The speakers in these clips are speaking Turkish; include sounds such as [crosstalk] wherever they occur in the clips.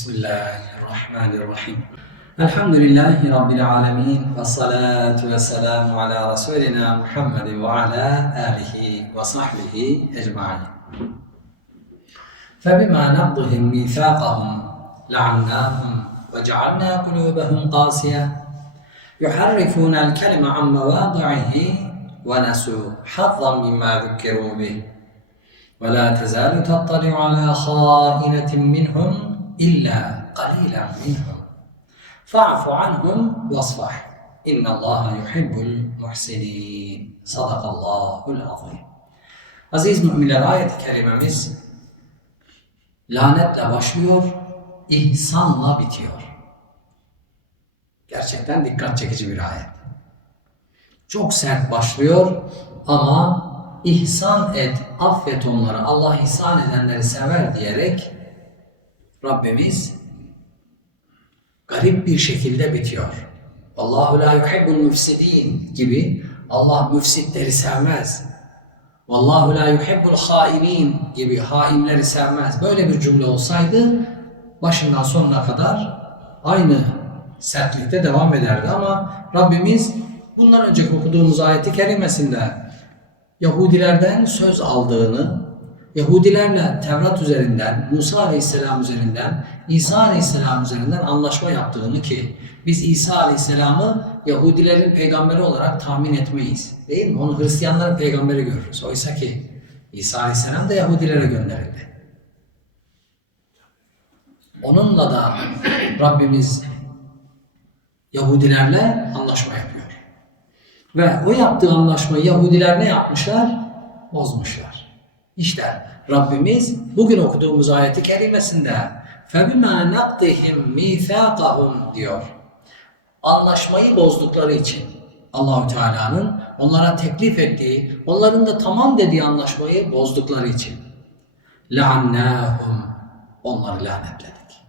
بسم الله الرحمن الرحيم الحمد لله رب العالمين والصلاة والسلام على رسولنا محمد وعلى آله وصحبه أجمعين فبما نقضهم ميثاقهم لعناهم وجعلنا قلوبهم قاسية يحرفون الكلم عن مواضعه ونسوا حظا مما ذكروا به ولا تزال تطلع على خائنة منهم illa qalilan minhum. Fa'fu anhum vasfah. İnna Allah yuhibbul muhsinin. Sadakallahul azim. Aziz müminler ayet-i kerimemiz lanetle başlıyor, ihsanla bitiyor. Gerçekten dikkat çekici bir ayet. Çok sert başlıyor ama ihsan et, affet onları, Allah ihsan edenleri sever diyerek Rabbimiz garip bir şekilde bitiyor. Allahu la yuhibbul müfsidin gibi Allah müfsitleri sevmez. Vallahu la yuhibbul hainin gibi hainleri sevmez. Böyle bir cümle olsaydı başından sonuna kadar aynı sertlikte devam ederdi ama Rabbimiz bundan önceki okuduğumuz ayeti kerimesinde Yahudilerden söz aldığını, Yahudilerle Tevrat üzerinden, Musa Aleyhisselam üzerinden, İsa Aleyhisselam üzerinden anlaşma yaptığını ki biz İsa Aleyhisselam'ı Yahudilerin peygamberi olarak tahmin etmeyiz. Değil mi? Onu Hristiyanların peygamberi görürüz. Oysa ki İsa Aleyhisselam da Yahudilere gönderildi. Onunla da Rabbimiz Yahudilerle anlaşma yapıyor. Ve o yaptığı anlaşmayı Yahudiler ne yapmışlar? Bozmuşlar. İşte Rabbimiz bugün okuduğumuz ayeti kerimesinde فَبِمَا نَقْتِهِمْ مِيثَاقَهُمْ diyor. Anlaşmayı bozdukları için Allahü Teala'nın onlara teklif ettiği, onların da tamam dediği anlaşmayı bozdukları için لَعَنَّاهُمْ Onları lanetledik.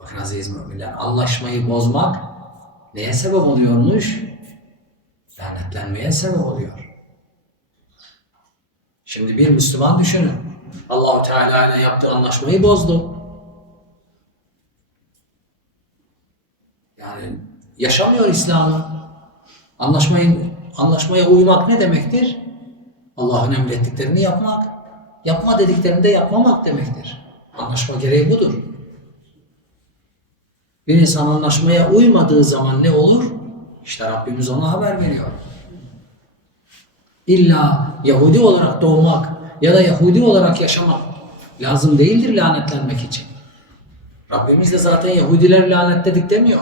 Bakın aziz müminler, anlaşmayı bozmak neye sebep oluyormuş? Lanetlenmeye sebep oluyor. Şimdi bir Müslüman düşünün. Allahu Teala ile yaptığı anlaşmayı bozdu. Yani yaşamıyor İslam'ı. Anlaşmayı, anlaşmaya uymak ne demektir? Allah'ın emrettiklerini yapmak. Yapma dediklerini de yapmamak demektir. Anlaşma gereği budur. Bir insan anlaşmaya uymadığı zaman ne olur? İşte Rabbimiz ona haber veriyor. İlla Yahudi olarak doğmak ya da Yahudi olarak yaşamak lazım değildir lanetlenmek için. Rabbimiz de zaten Yahudiler lanetledik demiyor.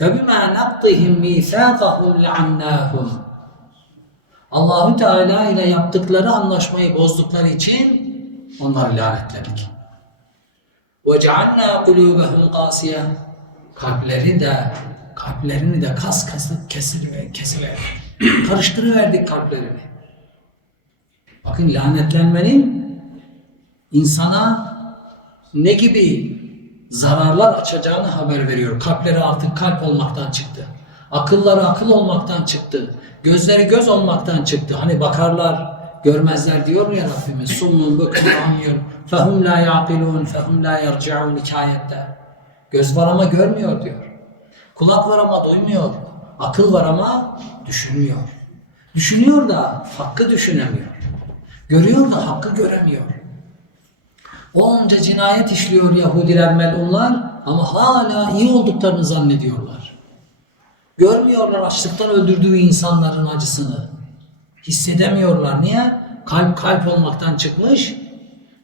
فَبِمَا نَقْضِهِمْ مِيثَاقَهُمْ لَعَنَّاهُمْ Allahü Teala ile yaptıkları anlaşmayı bozdukları için onları lanetledik. وَجَعَلْنَا قُلُوبَهُمْ قَاسِيَةً Kalpleri de, kalplerini de kas kas kesiver, kesiver. [clears throat] Karıştırıverdik kalplerini. Bakın lanetlenmenin insana ne gibi zararlar açacağını haber veriyor. Kalpleri artık kalp olmaktan çıktı. Akılları akıl olmaktan çıktı. Gözleri göz olmaktan çıktı. Hani bakarlar, görmezler diyor ya Rabbimiz. Summun büküm amyun fehum la yaqilun fehum la yerci'un hikayette. Göz var ama görmüyor diyor. Kulak var ama duymuyor. Akıl var ama düşünmüyor. Düşünüyor da hakkı düşünemiyor. Görüyor da hakkı göremiyor. Onca cinayet işliyor Yahudiler, melunlar ama hala iyi olduklarını zannediyorlar. Görmüyorlar açlıktan öldürdüğü insanların acısını. Hissedemiyorlar. Niye? Kalp kalp olmaktan çıkmış,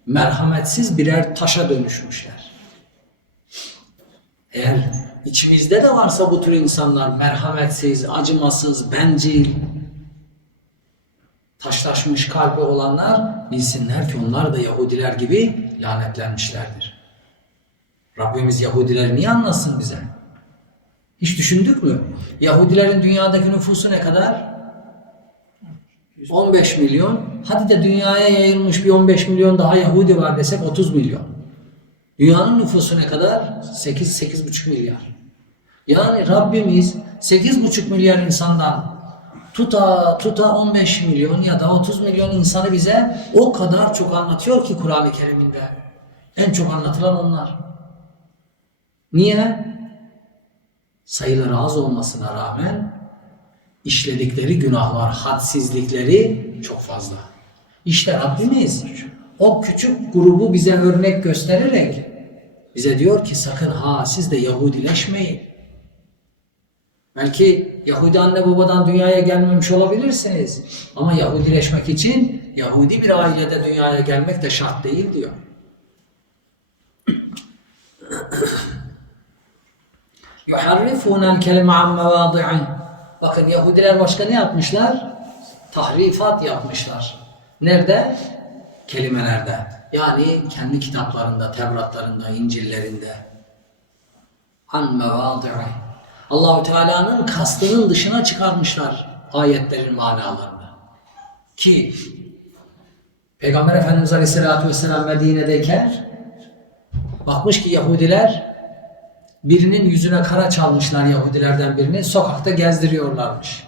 merhametsiz birer taşa dönüşmüşler. Eğer içimizde de varsa bu tür insanlar merhametsiz, acımasız, bencil, taşlaşmış kalbi olanlar bilsinler ki onlar da Yahudiler gibi lanetlenmişlerdir. Rabbimiz Yahudileri niye anlasın bize? Hiç düşündük mü? Yahudilerin dünyadaki nüfusu ne kadar? 15 milyon. Hadi de dünyaya yayılmış bir 15 milyon daha Yahudi var desek 30 milyon. Dünyanın nüfusu ne kadar? 8 8,5 milyar. Yani Rabbimiz 8,5 milyar insandan tuta tuta 15 milyon ya da 30 milyon insanı bize o kadar çok anlatıyor ki Kur'an-ı Kerim'inde. En çok anlatılan onlar. Niye? Sayıları az olmasına rağmen işledikleri günahlar, hadsizlikleri çok fazla. İşte Rabbimiz o küçük grubu bize örnek göstererek bize diyor ki sakın ha siz de Yahudileşmeyin. Belki Yahudi anne babadan dünyaya gelmemiş olabilirsiniz. Ama Yahudileşmek için Yahudi bir ailede dünyaya gelmek de şart değil diyor. [clears throat] yuharrifûnel kelime an mevâdi'i. Bakın Yahudiler başka ne yapmışlar? Tahrifat yapmışlar. Nerede? Kelimelerde. Yani kendi kitaplarında, Tevratlarında, İncillerinde. An mevâdi'i. Allahu Teala'nın kastının dışına çıkarmışlar ayetlerin manalarını. Ki Peygamber Efendimiz Aleyhisselatü Vesselam Medine'deyken bakmış ki Yahudiler birinin yüzüne kara çalmışlar Yahudilerden birini sokakta gezdiriyorlarmış.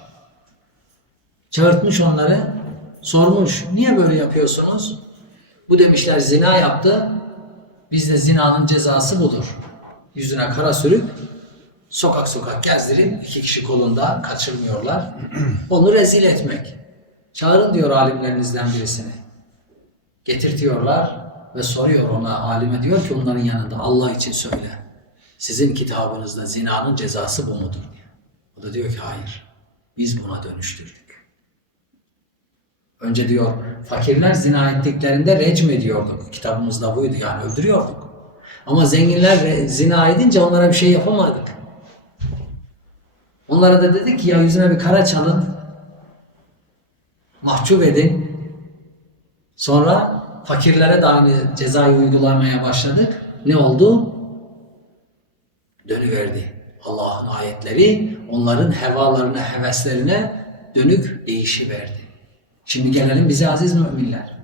Çağırtmış onları sormuş niye böyle yapıyorsunuz? Bu demişler zina yaptı. Bizde zinanın cezası budur. Yüzüne kara sürüp sokak sokak gezdirip iki kişi kolunda kaçırmıyorlar. [clears throat] Onu rezil etmek. Çağırın diyor alimlerinizden birisini. Getirtiyorlar ve soruyor ona alime diyor ki onların yanında Allah için söyle. Sizin kitabınızda zinanın cezası bu mudur. O da diyor ki hayır. Biz buna dönüştürdük. Önce diyor fakirler zina ettiklerinde recm ediyorduk. Kitabımızda buydu yani öldürüyorduk. Ama zenginler zina edince onlara bir şey yapamadık. Onlara da dedik ki ya yüzüne bir kara çalın. Mahcup edin. Sonra fakirlere de aynı cezayı uygulamaya başladık. Ne oldu? Dönüverdi. Allah'ın ayetleri onların hevalarına, heveslerine dönük değişiverdi. Şimdi gelelim bize aziz müminler.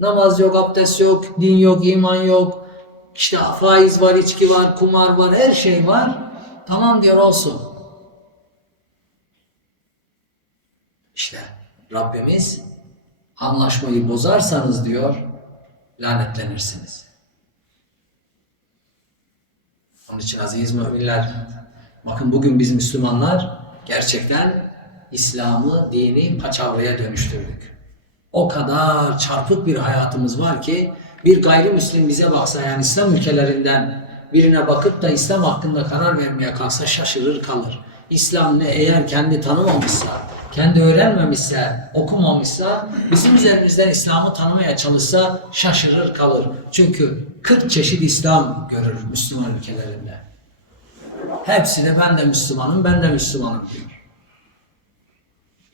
Namaz yok, abdest yok, din yok, iman yok. İşte faiz var, içki var, kumar var, her şey var. Tamam diyor olsun. İşte Rabbimiz anlaşmayı bozarsanız diyor lanetlenirsiniz. Onun için aziz müminler bakın bugün biz Müslümanlar gerçekten İslam'ı, dini paçavraya dönüştürdük. O kadar çarpık bir hayatımız var ki bir gayrimüslim bize baksa yani İslam ülkelerinden birine bakıp da İslam hakkında karar vermeye kalksa şaşırır kalır. İslam ne eğer kendi tanımamışsa, kendi öğrenmemişse, okumamışsa, bizim üzerimizden İslam'ı tanımaya çalışsa şaşırır kalır. Çünkü 40 çeşit İslam görür Müslüman ülkelerinde. Hepsi de ben de Müslümanım, ben de Müslümanım diyor.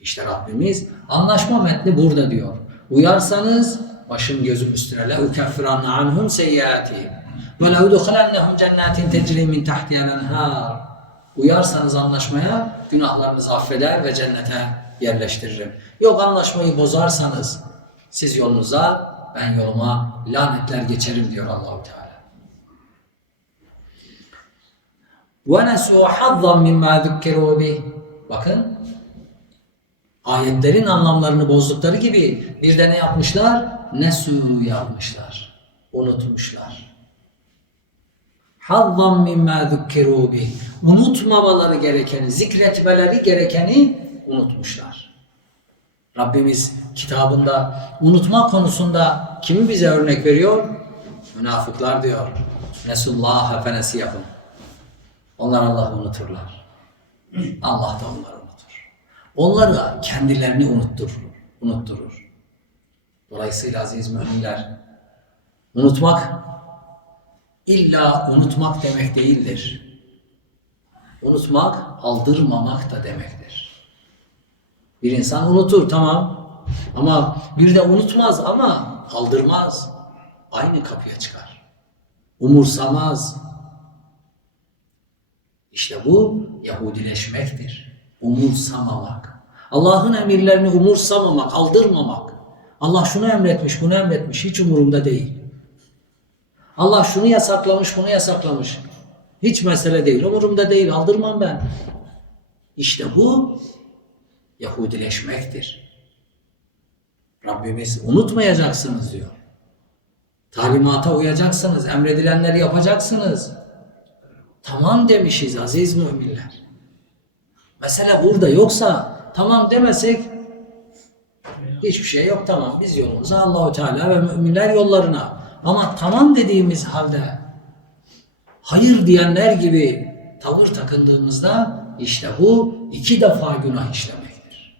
İşte Rabbimiz anlaşma metni burada diyor. Uyarsanız başım gözüm üstüne la ukeffiranne anhum seyyiatihim ve la udkhilannahum cennetin tecri min tahtiha enhar. Uyarsanız anlaşmaya günahlarınızı affeder ve cennete yerleştiririm. Yok anlaşmayı bozarsanız siz yolunuza ben yoluma lanetler geçerim diyor Allahu Teala. وَنَسُوا حَظًّا مِمَّا ذُكِّرُوا بِهِ Bakın ayetlerin anlamlarını bozdukları gibi bir de ne yapmışlar? Nesu yapmışlar. Unutmuşlar. Hazzan mimma zukkiru bih. Unutmamaları gerekeni, zikretmeleri gerekeni unutmuşlar. Rabbimiz kitabında unutma konusunda kimi bize örnek veriyor? Münafıklar diyor. Nesullaha fenesi yapın. Onlar Allah'ı unuturlar. Allah da onları da kendilerini unutturur. unutturur. Dolayısıyla aziz müminler, unutmak illa unutmak demek değildir. Unutmak aldırmamak da demektir. Bir insan unutur tamam ama bir de unutmaz ama aldırmaz. Aynı kapıya çıkar. Umursamaz. İşte bu Yahudileşmektir. Umursamamak. Allah'ın emirlerini umursamamak, aldırmamak. Allah şunu emretmiş, bunu emretmiş. Hiç umurumda değil. Allah şunu yasaklamış, bunu yasaklamış. Hiç mesele değil. Umurumda değil. Aldırmam ben. İşte bu Yahudileşmektir. Rabbimiz unutmayacaksınız diyor. Talimata uyacaksınız, emredilenleri yapacaksınız. Tamam demişiz aziz müminler. Mesele burada yoksa tamam demesek hiçbir şey yok tamam biz yolumuza Allahu Teala ve müminler yollarına. Ama tamam dediğimiz halde hayır diyenler gibi tavır takındığımızda işte bu iki defa günah işlemektir.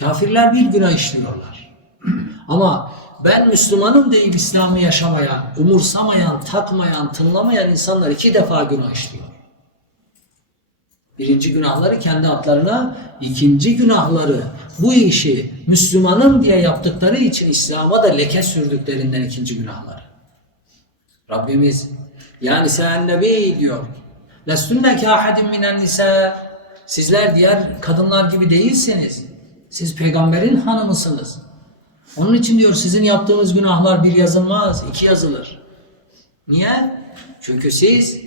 Kafirler bir günah işliyorlar. [clears throat] Ama ben Müslümanım deyip İslam'ı yaşamayan, umursamayan, takmayan, tınlamayan insanlar iki defa günah işliyor. Birinci günahları kendi atlarına, ikinci günahları bu işi Müslümanım diye yaptıkları için İslam'a da leke sürdüklerinden ikinci günahları. Rabbimiz yani sen nebi diyor. Lestunne kâhedin minen nisa. Sizler diğer kadınlar gibi değilsiniz. Siz peygamberin hanımısınız. Onun için diyor sizin yaptığınız günahlar bir yazılmaz, iki yazılır. Niye? Çünkü siz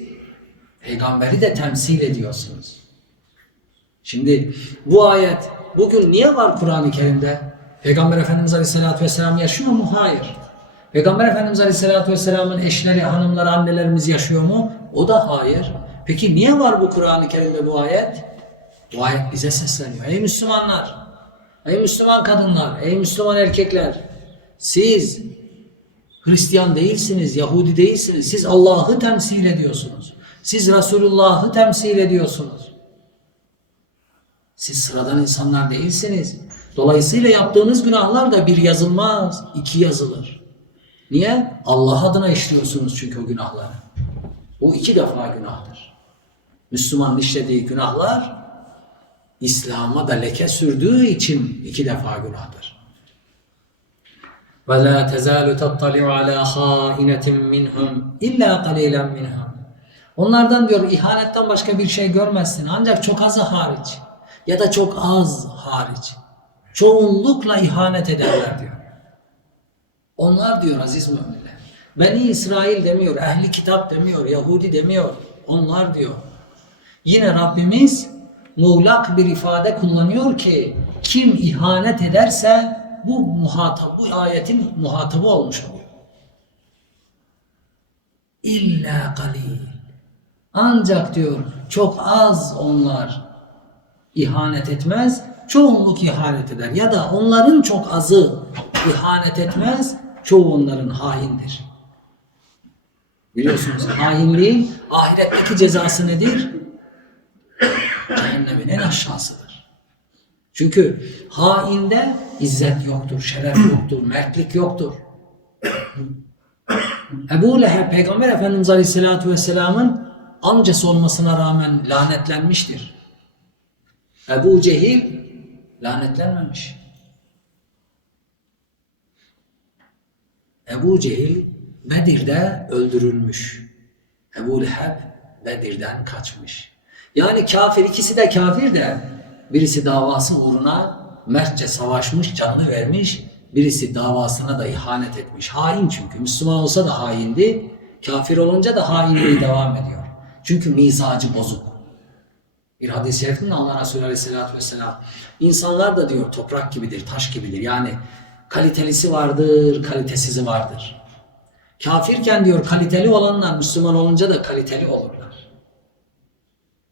peygamberi de temsil ediyorsunuz. Şimdi bu ayet bugün niye var Kur'an-ı Kerim'de? Peygamber Efendimiz Aleyhisselatü Vesselam yaşıyor mu? Hayır. Peygamber Efendimiz Aleyhisselatü Vesselam'ın eşleri, hanımları, annelerimiz yaşıyor mu? O da hayır. Peki niye var bu Kur'an-ı Kerim'de bu ayet? Bu ayet bize sesleniyor. Ey Müslümanlar! Ey Müslüman kadınlar! Ey Müslüman erkekler! Siz Hristiyan değilsiniz, Yahudi değilsiniz. Siz Allah'ı temsil ediyorsunuz. Siz Resulullah'ı temsil ediyorsunuz. Siz sıradan insanlar değilsiniz. Dolayısıyla yaptığınız günahlar da bir yazılmaz, iki yazılır. Niye? Allah adına işliyorsunuz çünkü o günahları. O iki defa günahtır. Müslümanın işlediği günahlar İslam'a da leke sürdüğü için iki defa günahtır. وَلَا تَزَالُ تَطَّلِعُ عَلَى خَائِنَةٍ مِّنْهُمْ اِلَّا قَلِيلًا مِّنْهُمْ Onlardan diyor ihanetten başka bir şey görmezsin ancak çok azı hariç ya da çok az hariç. Çoğunlukla ihanet ederler diyor. Onlar diyor aziz müminler. Beni İsrail demiyor, ehli kitap demiyor, Yahudi demiyor. Onlar diyor. Yine Rabbimiz muğlak bir ifade kullanıyor ki kim ihanet ederse bu muhatap, bu ayetin muhatabı olmuş oluyor. İlla galil. Ancak diyor çok az onlar ihanet etmez, çoğunluk ihanet eder. Ya da onların çok azı ihanet etmez, çoğu onların haindir. Biliyorsunuz hainliğin ahiretteki cezası nedir? Cehennemin en aşağısıdır. Çünkü hainde izzet yoktur, şeref yoktur, mertlik yoktur. Ebu Leheb Peygamber Efendimiz Aleyhisselatü Vesselam'ın amcası olmasına rağmen lanetlenmiştir. Ebu Cehil lanetlenmemiş. Ebu Cehil Bedir'de öldürülmüş. Ebu Leheb Bedir'den kaçmış. Yani kafir ikisi de kafir de birisi davası uğruna mertçe savaşmış, canını vermiş. Birisi davasına da ihanet etmiş. Hain çünkü. Müslüman olsa da haindi. Kafir olunca da hainliği devam ediyor. Çünkü mizacı bozuk. Bir hadis-i şerifinde Allah Resulü Aleyhisselatü Vesselam insanlar da diyor toprak gibidir, taş gibidir. Yani kalitelisi vardır, kalitesizi vardır. Kafirken diyor kaliteli olanlar Müslüman olunca da kaliteli olurlar.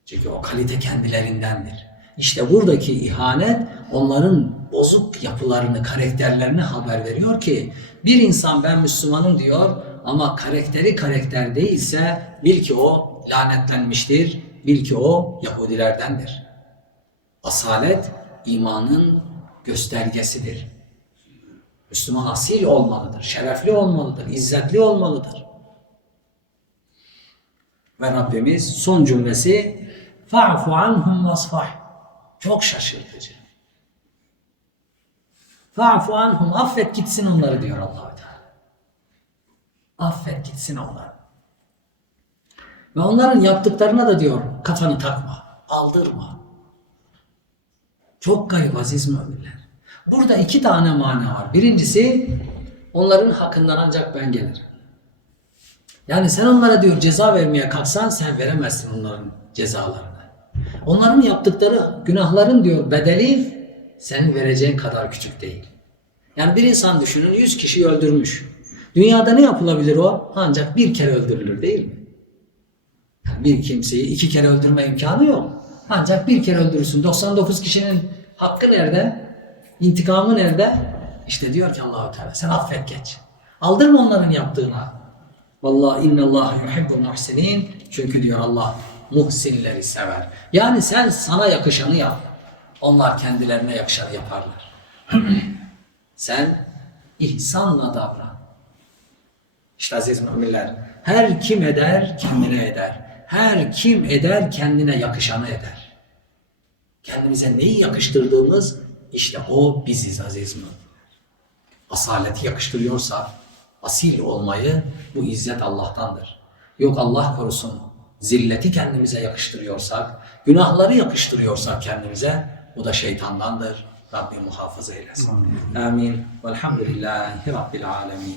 Çünkü o kalite kendilerindendir. İşte buradaki ihanet onların bozuk yapılarını, karakterlerini haber veriyor ki bir insan ben Müslümanım diyor ama karakteri karakter değilse bil ki o lanetlenmiştir, bil ki o Yahudilerdendir. Asalet imanın göstergesidir. Müslüman asil olmalıdır, şerefli olmalıdır, izzetli olmalıdır. Ve Rabbimiz son cümlesi fa'fu anhum vasfah. Çok şaşırtıcı. Fa'fu anhum affet gitsin onları diyor Allahu Teala. Affet gitsin onları. Ve onların yaptıklarına da diyor kafanı takma, aldırma. Çok garip aziz müminler. Burada iki tane mana var. Birincisi onların hakkından ancak ben gelirim. Yani sen onlara diyor ceza vermeye kalksan sen veremezsin onların cezalarını. Onların yaptıkları günahların diyor bedeli senin vereceğin kadar küçük değil. Yani bir insan düşünün 100 kişi öldürmüş. Dünyada ne yapılabilir o? Ancak bir kere öldürülür değil mi? Bir kimseyi iki kere öldürme imkanı yok. Ancak bir kere öldürürsün. 99 kişinin hakkı nerede? İntikamı nerede? İşte diyor ki Allahu Teala sen affet geç. Aldırma onların yaptığına. Vallahi innallah yuhibbul muhsinin. Çünkü diyor Allah muhsinleri sever. Yani sen sana yakışanı yap. Onlar kendilerine yakışanı yaparlar. [clears throat] sen ihsanla davran. İşte aziz müminler, her kim eder kendine eder. Her kim eder kendine yakışanı eder. Kendimize neyi yakıştırdığımız işte o biziz aziz müminler. Asaleti yakıştırıyorsa asil olmayı bu izzet Allah'tandır. Yok Allah korusun zilleti kendimize yakıştırıyorsak, günahları yakıştırıyorsak kendimize bu da şeytandandır. Rabbim muhafaza eylesin. Amin. Velhamdülillahi Rabbil alemin.